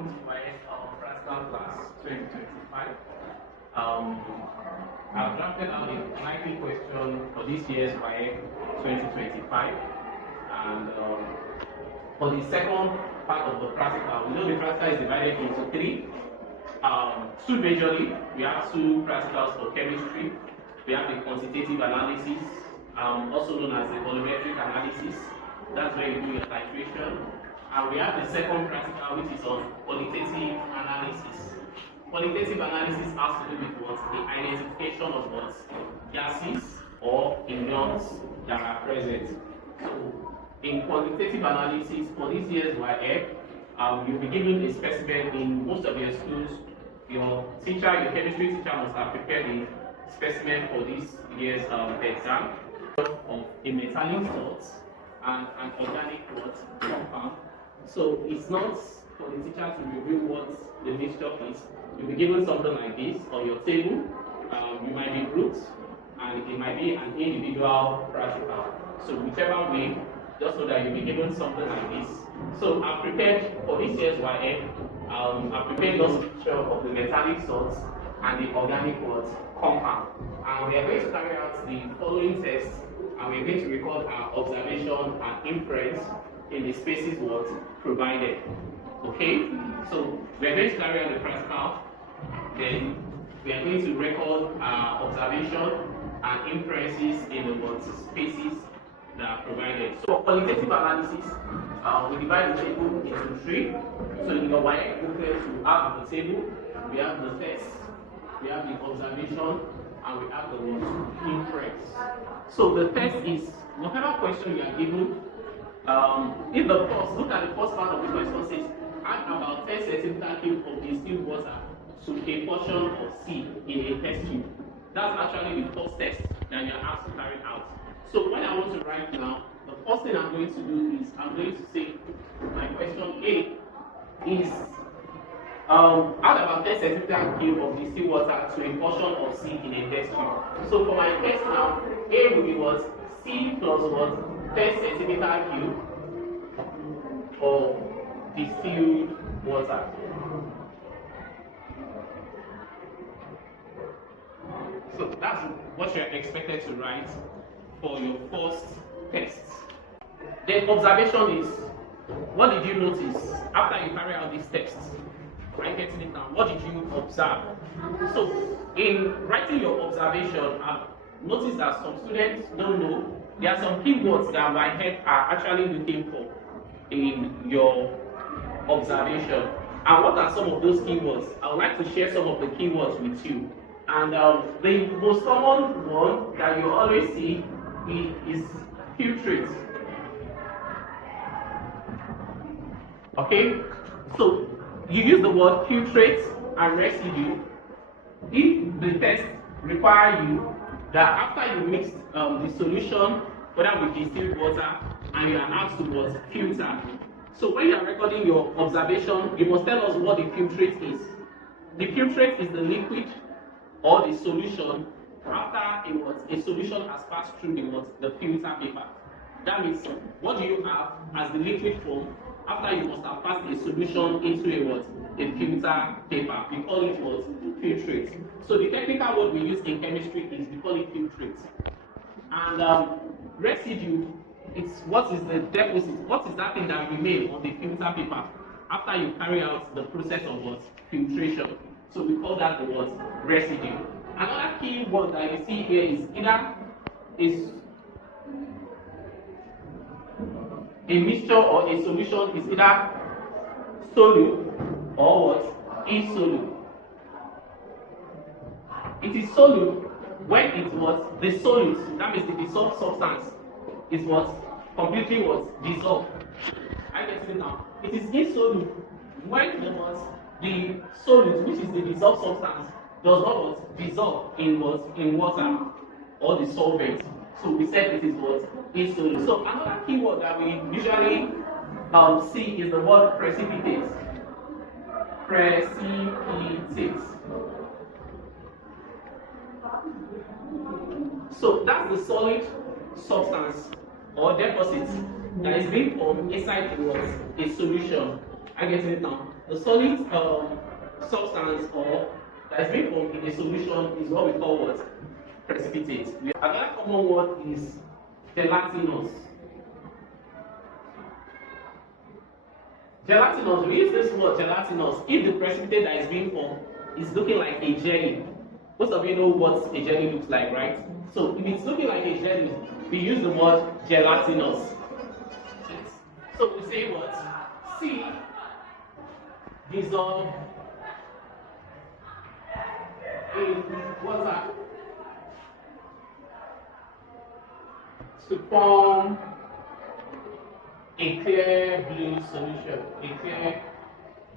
welcome to my practical class 2025. Um, I've drafted out a likely question for this year's Waec 2025, and for the second part of the practical, we know the practical is divided into three. Two majorly, we have two practicals for chemistry. We have the quantitative analysis, also known as the volumetric analysis. That's where you do your titration. And we have the second practical, which is on qualitative analysis. Qualitative analysis has to do with what? The identification of what? Gases or ions that are present. So, in quantitative analysis, for this year's Waec, you'll be given a specimen in most of your schools. Your teacher, your chemistry teacher must have prepared a specimen for this year's exam of a metallic salt and an organic compound. So it's not for the teacher to reveal what the mixture is. You'll be given something like this on your table. You might be grouped, and it might be an individual practical. So whichever way, just so that you'll be given something like this. So I've prepared for this year's YF, I've prepared this picture of the metallic salts and the organic compound. And we are going to carry out the following tests, and we're going to record our observation and inference in the spaces provided. Okay? So we're going to carry out the practical, then we are going to record our observation and inferences in the spaces that are provided. So for qualitative analysis, we divide the table into three. So in the Waec booklet, we have the table, we have the test, we have the observation, and we have the inference. So the test is whatever question you are given. In the first, look at the first part of the question says, add about 10 centimeter cube of distilled water to a portion of C in a test tube. That's actually the first test that you are asked to carry out. So when I want to write now, the first thing I'm going to do is I'm going to say my question A is add about 10 centimeter cube of distilled water to a portion of C in a test tube. So for my test now, A will be what? C plus what? 10 centimeter cube of distilled water. So that's what you're expected to write for your first test. The observation is, what did you notice after you carry out these tests? Right, getting it down. What did you observe? So in writing your observation, I've noticed that some students don't know. There are some keywords that my head are actually looking for in your observation. And what are some of those keywords? I would like to share some of the keywords with you. And the most common one that you always see is filtrate. Okay? So you use the word filtrate and residue if the test requires you that after you mix the solution, whether with distilled water, and you are asked to filter. So when you are recording your observation, you must tell us what the filtrate is. The filtrate is the liquid or the solution after a solution has passed through the filter paper. That means, what do you have as the liquid form after you must have passed a solution into a filter paper? We call it filtrate. So the technical word we use in chemistry is we call it filtrate. And residue, it's what is the deposit, what is that thing that remains on the filter paper after you carry out the process of filtration. So we call that the residue. Another key word that you see here is either a mixture or a solution is either solute or insoluble. It is solute when it the solute, that means the dissolved substance, is completely dissolved. I get it now. It is insoluble when the solute, which is the dissolved substance, does not dissolve in water or the solvent. So we said it is insoluble. So another keyword that we usually see is the word precipitate. Precipitate. So that's the solid substance or deposit that is being formed inside a solution. I get it now. The solid substance or that is being formed in a solution is what we call what? Precipitate. Another common word is gelatinous. Gelatinous, we use this word gelatinous if the precipitate that is being formed is looking like a jelly. Most of you know what a jelly looks like, right? So if it's looking like a jelly, we use the word gelatinous. So we say what? C dissolve in water to form a clear blue solution. A clear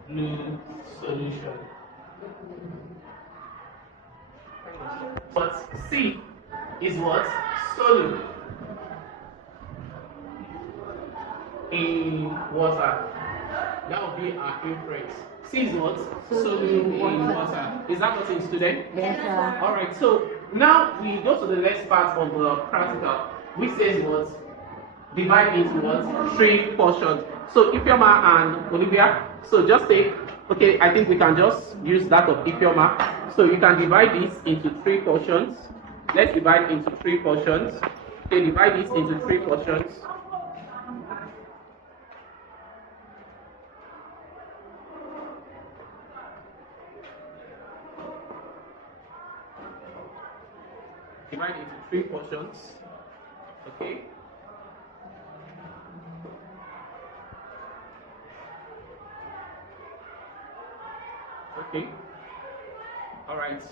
blue solution. But C is what? Solid in water. That will be our inference. C is what? Solid in water. Is that what in student? Yes, sir. Alright, so now we go to the next part of the practical, which says what? Divide into what? 3 portions. So Ifeoma and Olivia, so just take, okay, I think we can just use that of Ifeoma. So you can divide this into 3 portions. Let's divide into 3 portions. Okay, divide this into 3 portions. Divide into 3 portions. Okay. Okay. All right.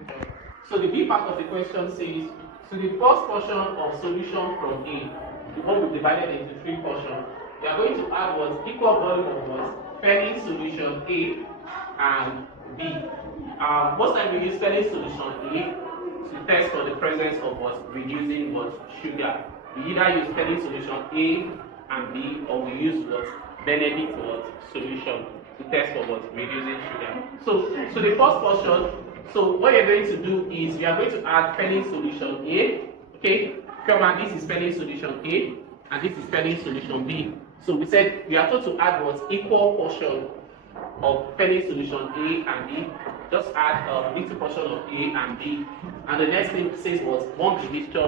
Okay. So the B part of the question says, so the first portion of solution from A, the one we divided into 3 portions, we are going to add what equal volume of what Penning solution A and B. Most times we use Penning solution A to test for the presence of what reducing what sugar. We either use Penning solution A and B, or we use what Benedict what solution to test for what reducing sugar. So the first portion. So what you're going to do is we are going to add Penning solution A. Okay, come on, this is Penning solution A, and this is Penning solution B. So we said we are told to add what equal portion of Penning solution A and B. Just add a little portion of A and B, and the next thing says was warm the mixture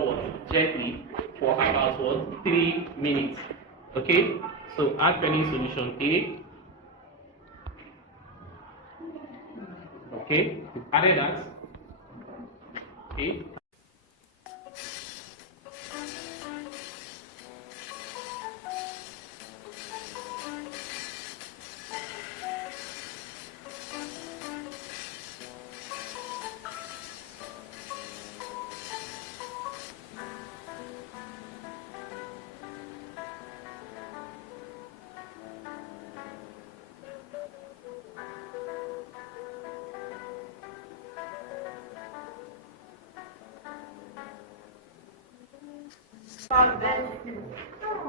gently for about what 3 minutes. Okay, so add Penning solution A. Okay, we've added that. Okay.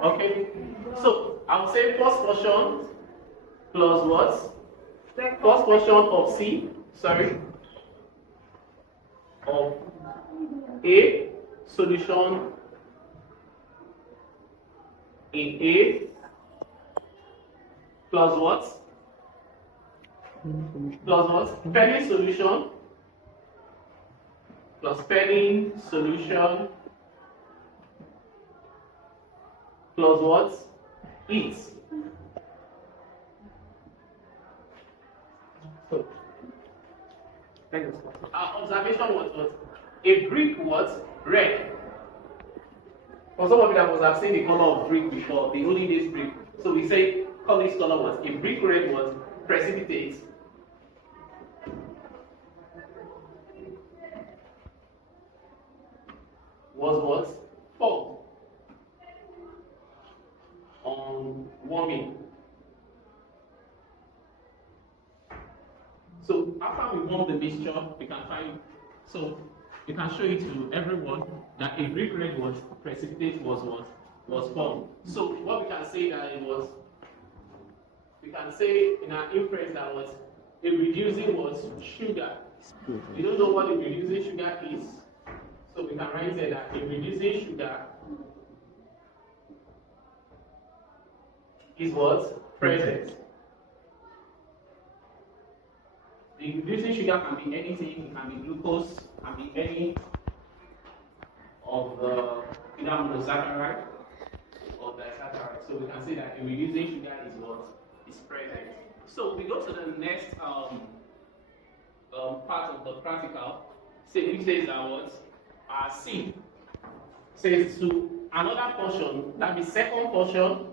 Okay, so I would say first portion plus what? First portion of C, sorry, of A solution in A plus what? Plus what? Penning solution plus Penning solution plus what? It. So, our observation was what? A brick was red. For some of you that must have seen the color of brick before, the only this brick. So we say call this color was a brick red was precipitate. Was what? Formed on warming. So after we warm the mixture, we can find, so you can show it to everyone that a brick red was precipitate was what? Was formed. So what we can say that it was, we can say in our inference that was a reducing was sugar. You don't know what a reducing sugar is, so we can write there that a reducing sugar is what? Present. The reducing sugar can be anything, it can be glucose, can be any of the either monosaccharide or disaccharide. So we can say that the reducing sugar is what? Is present. So we go to the next part of the practical, which says that what? C says to another portion, that the second portion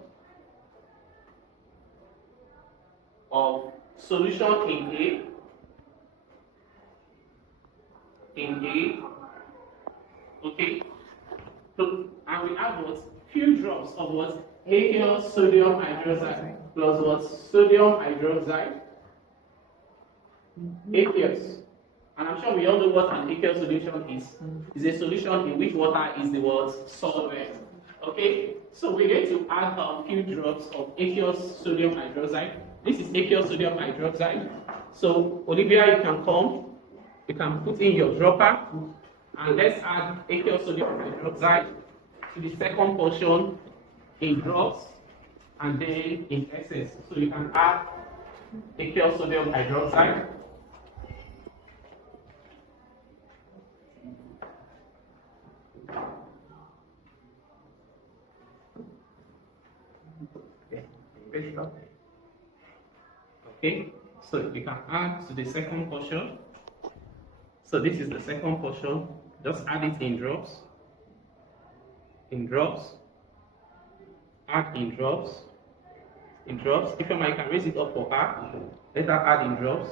of solution in A, okay, so, and we have what? Few drops of what? Aqueous sodium hydroxide plus what? Sodium hydroxide. Aqueous. And I'm sure we all know what an aqueous solution is. It's a solution in which water is the what? Solvent. Okay? So we're going to add a few drops of aqueous sodium hydroxide. This is aqueous sodium hydroxide. So Olivia, you can come. You can put in your dropper. And let's add aqueous sodium hydroxide to the second portion in drops and then in excess. So you can add aqueous sodium hydroxide. Okay, so you can add to the second portion. So this is the second portion. Just add it in drops. In drops. Add in drops. In drops. If you can raise it up for her. Let her add in drops.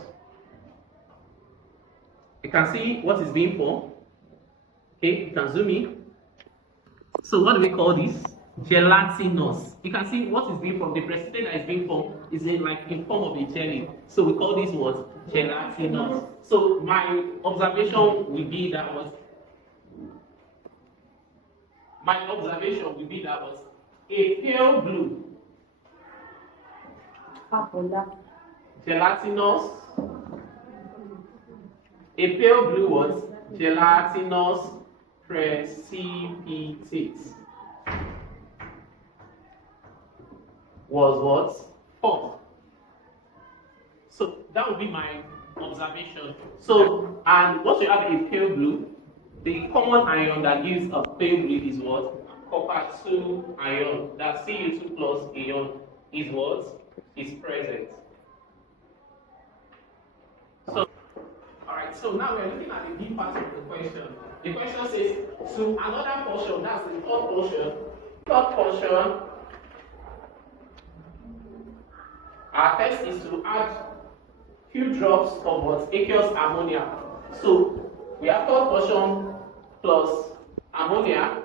You can see what is being formed. Okay, you can zoom in. So what do we call this? Gelatinous. You can see what is being formed. The precipitate that is being formed is in form of a jelly. So we call this what? Gelatinous. So my observation will be that what? My observation will be that was a pale blue, gelatinous, a pale blue was gelatinous precipitate was what? Formed. So that would be my observation. So, and once you have a pale blue, the common ion that gives a pale blue is what? Copper 2 ion. That Cu2 plus ion is what? Is present. So, alright, so now we're looking at the B part of the question. The question says, to another portion, that's the third portion. Third portion, our test is to add few drops of what? Aqueous ammonia. So, we have third portion plus ammonia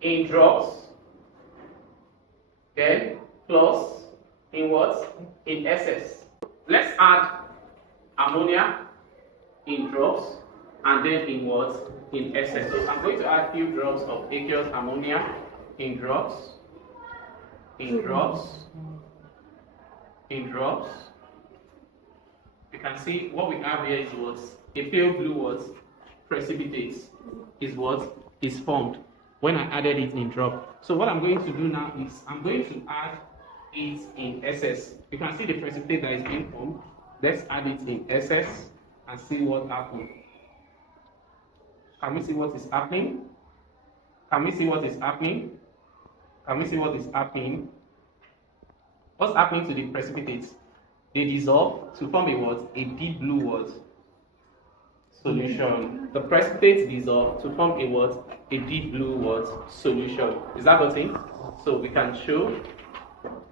in drops, then plus in what? In excess. Let's add ammonia in drops and then in what? In excess. So I'm going to add few drops of aqueous ammonia in drops, in drops, in drops. You can see what we have here is what? A pale blue what? Precipitates is what? Is formed when I added it in drop. So what I'm going to do now is I'm going to add it in excess. You can see the precipitate that is being formed. Let's add it in excess and see what happens. Can we see what is happening? Can we see what is happening? Can we see what is happening? What's happening to the precipitates? They dissolve to form a what? A deep blue what? Solution. The precipitates dissolve to form a what? A deep blue what? Solution. Is that what thing? So we can show.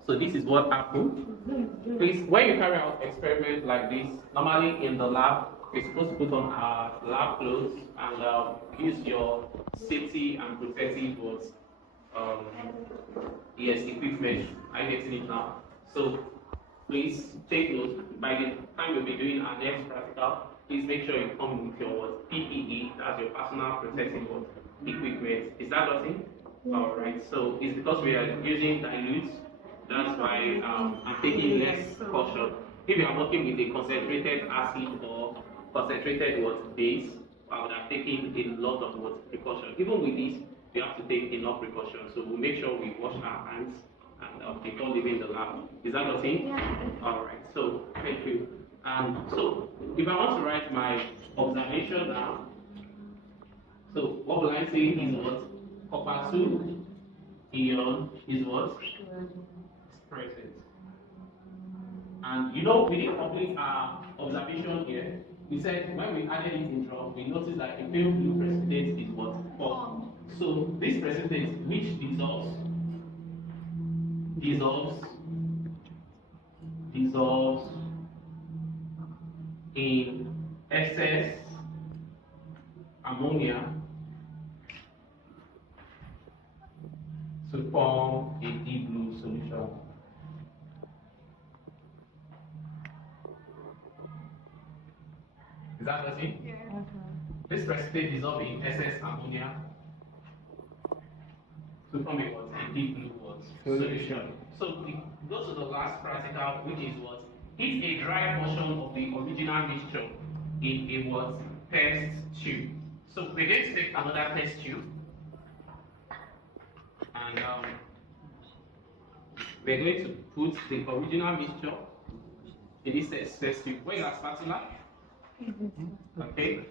So this is what happened. Please, when you carry out experiment like this, normally in the lab, we're supposed to put on our lab clothes and use your safety and protective what? Yes, equipment. I'm getting it now. So please take note. By the time we'll be doing our next practical, please make sure you come with your what? PPE, that's your personal protective what? Equipment. Is that what thing? Alright, so it's because we are using dilute, that's why I'm taking less caution. If you are working with a concentrated acid or concentrated what? Base, I would have taken a lot of what? Precaution. Even with this, we have to take enough precautions. So we'll make sure we wash our hands and before leaving the lab. Is that okay? Yeah. All right. So thank you. So if I want to write my observation now, so what will I say is what? Copper 2 ion is what? Present. And you know, we didn't complete our observation here. We said when we added it in drop, we noticed that a pale blue precipitate is what? Formed. So this precipitate, which dissolves in excess ammonia to form a deep blue solution. Is that what it? Yeah. This precipitate dissolves in excess ammonia to form a what? A deep blue what? Solution. So we go to the last practical, which is what? Heat a dry portion of the original mixture in a what? Test tube. So we're going to take another test tube and we're going to put the original mixture in this test tube. Where is our spatula? Okay.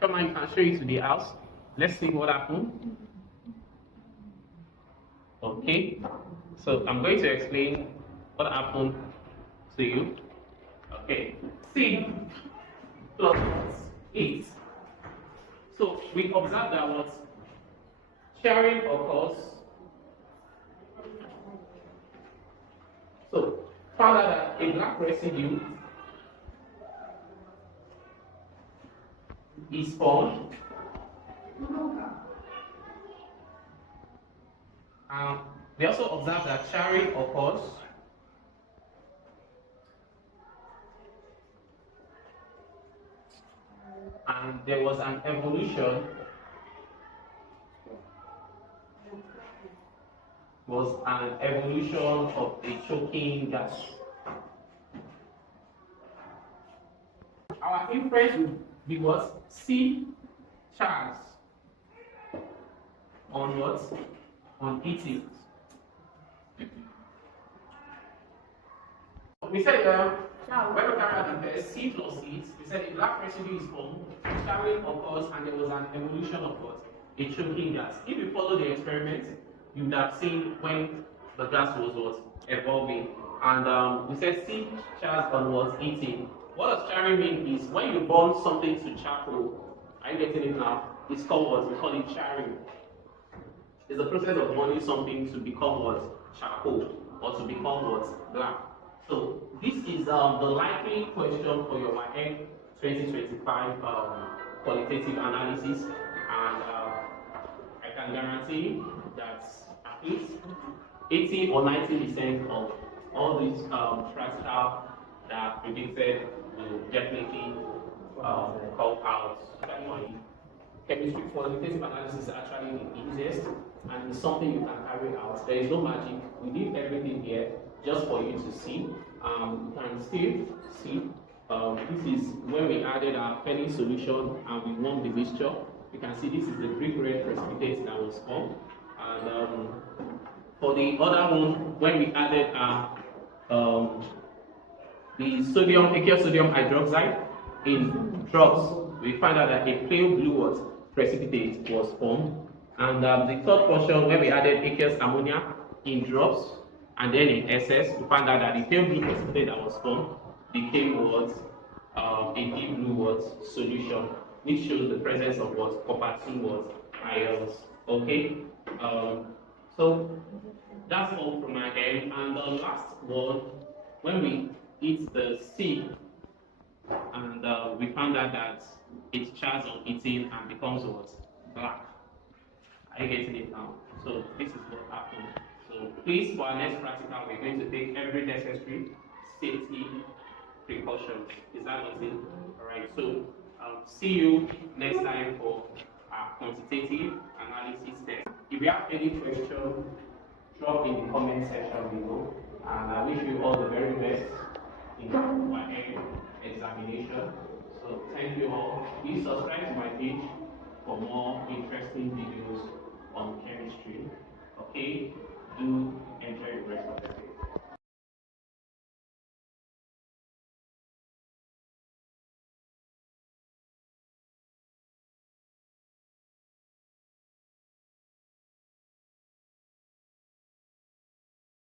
Come on, I can show you to the house. Let's see what happened. Okay, so I'm going to explain what happened to you. Okay, C plus 8. So we observe that what sharing occurs. So found out that a black residue is formed. We also observe that charring occurs. And there was an evolution. Of a choking gas. Our inference would be what? C chars on what? On eating. We said when we carry out the test, C plus 8, we said a black residue is formed, charring occurs, and there was an evolution of what? A choking gas. If you follow the experiment, you would have seen when the gas was what? Evolving. And we said C chars on what? Eating. What does charring mean is when you burn something to charcoal, are you getting it now? It's called what? We call it charring. It's the process of burning something to become what? Charcoal, or to become what? Black. So this is the likely question for your Waec 2025 qualitative analysis, and I can guarantee that at least 80 or 90% of all these practical that are predicted will definitely come out. Chemistry qualitative analysis is actually the easiest and it's something you can carry out. There is no magic. We did everything here just for you to see. You can still see this is when we added our penny solution and we warmed the mixture. You can see this is the brick red precipitate that was formed. And for the other one, when we added our the sodium, aqueous sodium hydroxide in drops, we find out that a pale blue precipitate was formed. And the third portion, when we added aqueous ammonia in drops and then in excess, we found out that the pale blue precipitate that was formed became what? A deep blue solution, which shows the presence of what? Copper 2 ions. Okay? So that's all from my end. And the last one, when we eat the C and we found out that it charts on eating and becomes what? Black. Are you getting it now? So this is what happened. So please, for our next practical, we're going to take every necessary safety precautions. Is that not it? Alright, so I'll see you next time for our quantitative analysis test. If you have any question, drop in the comment section below. And I wish you all the very best in my examination. So thank you all. Please subscribe to my page for more interesting videos on chemistry. Okay, do enjoy the rest of the day.